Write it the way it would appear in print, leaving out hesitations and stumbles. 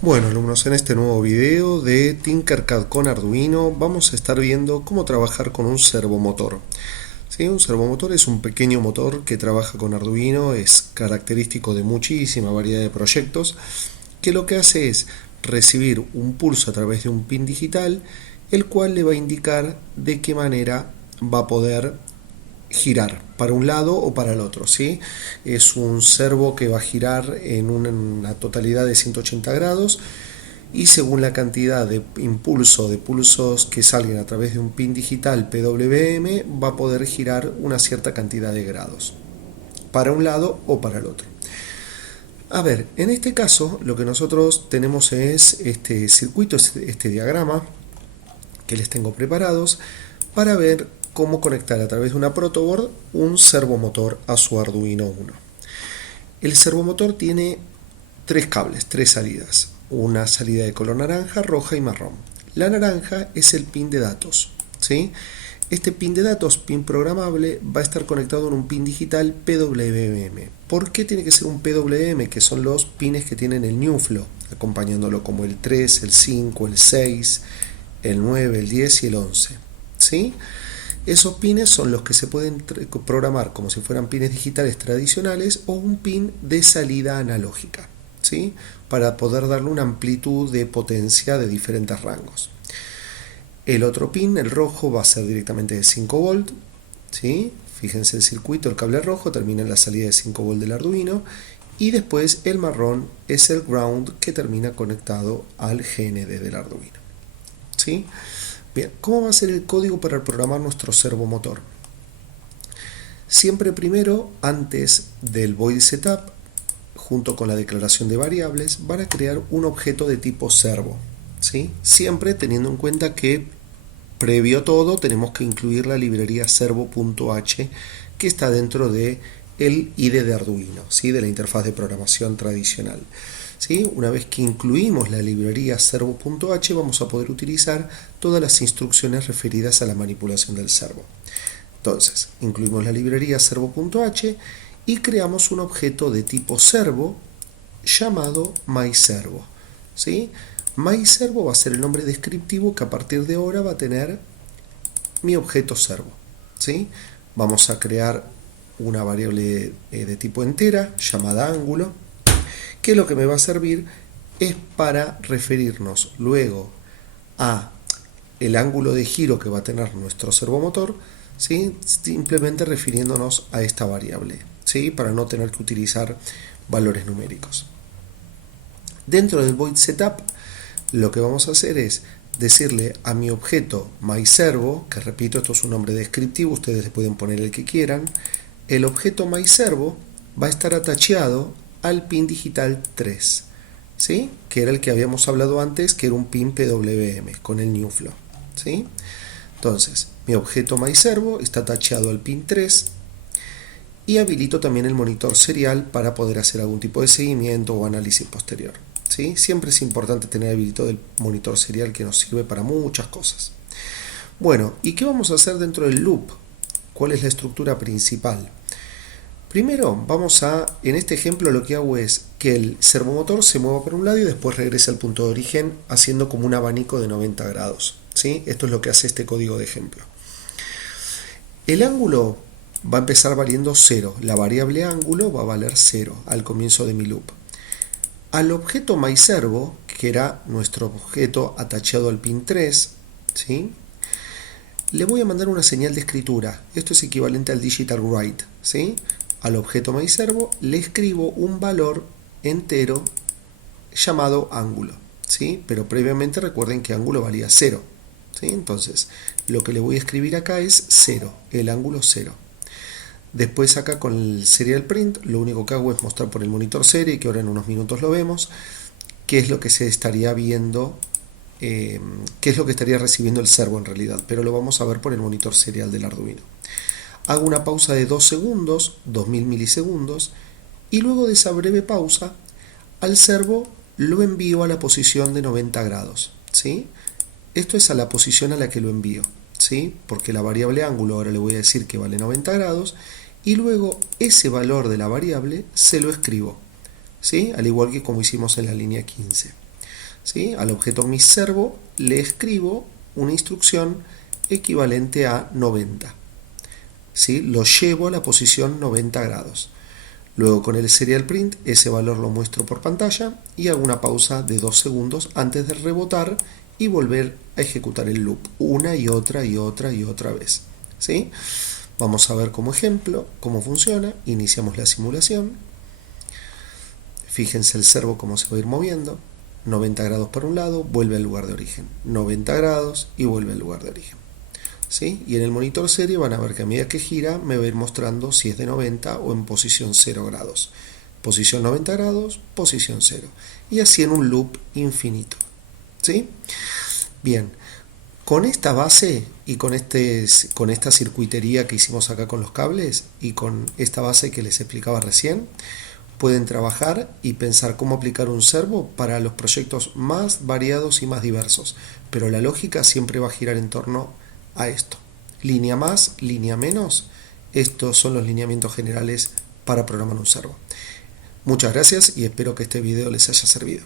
Bueno, alumnos, en este nuevo video de Tinkercad con Arduino vamos a estar viendo cómo trabajar con un servomotor. ¿Sí? Un servomotor es un pequeño motor que trabaja con Arduino, es característico de muchísima variedad de proyectos, que lo que hace es recibir un pulso a través de un pin digital, el cual le va a indicar de qué manera va a poder girar para un lado o para el otro, ¿sí? Es un servo que va a girar en una totalidad de 180 grados y según la cantidad de pulsos que salgan a través de un pin digital PWM va a poder girar una cierta cantidad de grados para un lado o para el otro. A ver, en este caso lo que nosotros tenemos es este circuito, este diagrama que les tengo preparados para ver cómo conectar a través de una protoboard un servomotor a su Arduino Uno. El servomotor tiene tres cables, tres salidas. Una salida de color naranja, roja y marrón. La naranja es el pin de datos, ¿sí? Este pin de datos, pin programable, va a estar conectado en un pin digital PWM. ¿Por qué tiene que ser un PWM? Que son los pines que tienen el New Flow, acompañándolo como el 3, el 5, el 6, el 9, el 10 y el 11. ¿Sí? Esos pines son los que se pueden programar como si fueran pines digitales tradicionales o un pin de salida analógica, ¿sí? Para poder darle una amplitud de potencia de diferentes rangos. El otro pin, el rojo, va a ser directamente de 5 volt, ¿sí? Fíjense el circuito, el cable rojo termina en la salida de 5 volt del Arduino y después el marrón es el ground que termina conectado al GND del Arduino, ¿sí? Bien, ¿cómo va a ser el código para programar nuestro servomotor? Siempre primero, antes del void setup, junto con la declaración de variables, van a crear un objeto de tipo servo, ¿sí? Siempre teniendo en cuenta que previo a todo tenemos que incluir la librería servo.h que está dentro de el IDE de Arduino, ¿sí? De la interfaz de programación tradicional. ¿Sí? Una vez que incluimos la librería servo.h vamos a poder utilizar todas las instrucciones referidas a la manipulación del servo. Entonces, incluimos la librería servo.h y creamos un objeto de tipo servo llamado myServo, ¿sí? MyServo va a ser el nombre descriptivo que a partir de ahora va a tener mi objeto servo, ¿sí? Vamos a crear una variable de tipo entera llamada ángulo, que lo que me va a servir es para referirnos luego a el ángulo de giro que va a tener nuestro servomotor, ¿sí? Simplemente refiriéndonos a esta variable, ¿sí? Para no tener que utilizar valores numéricos. Dentro del void setup lo que vamos a hacer es decirle a mi objeto myServo, que repito, esto es un nombre descriptivo, ustedes le pueden poner el que quieran, el objeto myServo va a estar atacheado al pin digital 3, ¿sí? Que era el que habíamos hablado antes, que era un pin PWM con el New Flow, ¿sí? Entonces, mi objeto myServo está atacheado al pin 3 y habilito también el monitor serial para poder hacer algún tipo de seguimiento o análisis posterior, ¿sí? Siempre es importante tener habilitado el monitor serial, que nos sirve para muchas cosas. Bueno, ¿y qué vamos a hacer dentro del loop? ¿Cuál es la estructura principal? Primero en este ejemplo lo que hago es que el servomotor se mueva por un lado y después regrese al punto de origen haciendo como un abanico de 90 grados, ¿sí? Esto es lo que hace este código de ejemplo. El ángulo va a empezar valiendo 0, la variable ángulo va a valer 0 al comienzo de mi loop. Al objeto myServo, que era nuestro objeto atacheado al pin 3, ¿sí? Le voy a mandar una señal de escritura. Esto es equivalente al digital write, ¿sí? Al objeto myServo le escribo un valor entero llamado ángulo, ¿sí? Pero previamente recuerden que ángulo valía 0, ¿sí? Entonces, lo que le voy a escribir acá es 0, el ángulo 0. Después acá con el serial print lo único que hago es mostrar por el monitor serie, que ahora en unos minutos lo vemos, qué es lo que se estaría viendo, qué es lo que estaría recibiendo el servo en realidad, pero lo vamos a ver por el monitor serial del Arduino. Hago una pausa de 2 segundos, 2000 milisegundos, y luego de esa breve pausa, al servo lo envío a la posición de 90 grados, ¿sí? Esto es a la posición a la que lo envío, ¿sí? Porque la variable ángulo ahora le voy a decir que vale 90 grados, y luego ese valor de la variable se lo escribo, ¿sí? Al igual que como hicimos en la línea 15. ¿sí? Al objeto MyServo le escribo una instrucción equivalente a 90. ¿Sí? Lo llevo a la posición 90 grados. Luego con el serial print ese valor lo muestro por pantalla y hago una pausa de 2 segundos antes de rebotar y volver a ejecutar el loop una y otra y otra y otra vez. ¿Sí? Vamos a ver como ejemplo cómo funciona. Iniciamos la simulación. Fíjense el servo cómo se va a ir moviendo. 90 grados para un lado, vuelve al lugar de origen. 90 grados y vuelve al lugar de origen. ¿Sí? Y en el monitor serie van a ver que a medida que gira me va a ir mostrando si es de 90 o en posición 0 grados. Posición 90 grados, posición 0. Y así en un loop infinito. ¿Sí? Bien, con esta base y con esta circuitería que hicimos acá con los cables y con esta base que les explicaba recién, pueden trabajar y pensar cómo aplicar un servo para los proyectos más variados y más diversos. Pero la lógica siempre va a girar en torno a esto. Línea más, línea menos. Estos son los lineamientos generales para programar un servo. Muchas gracias y espero que este video les haya servido.